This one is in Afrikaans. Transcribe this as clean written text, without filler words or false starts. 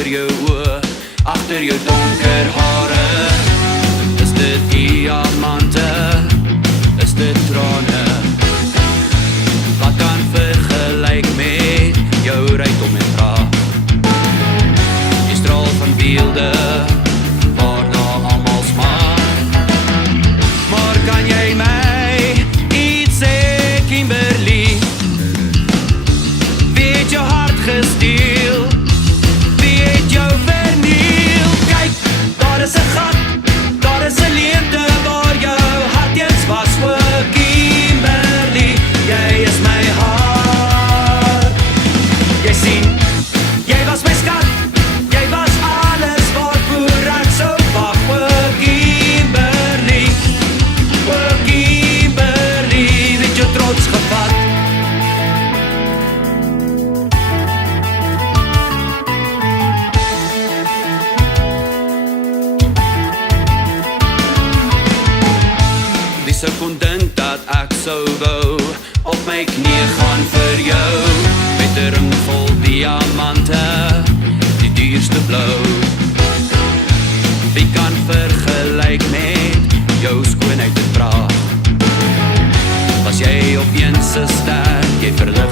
agter jou oë, agter jou donker hare. Is dit diamante? Is dit trane? Wat kan vergelyk met jou rykdom en praat? Jy straal van beelde waarna almal smaak. Maar kan jy my iets sê, Kimberly? Wie het jou hart gesteel? Wie het jou verniel? Kyk, daar is 'n gat, daar is 'n leemte waar jou hart eens was. O, Kimberly, jy is my hart. Jy sien, jy was my skat, jy was alles waarvoor ek sou wag. O, Kimberly, weet jou trots gevat. Wie sou kon dink dat ek sou wou op my knie gaan vir jou, met 'n ring vol diamante, die duurste blou. Wie kan vergelyk met jou skoonheid en praat? Was jy opeens 'n ster, jy verlig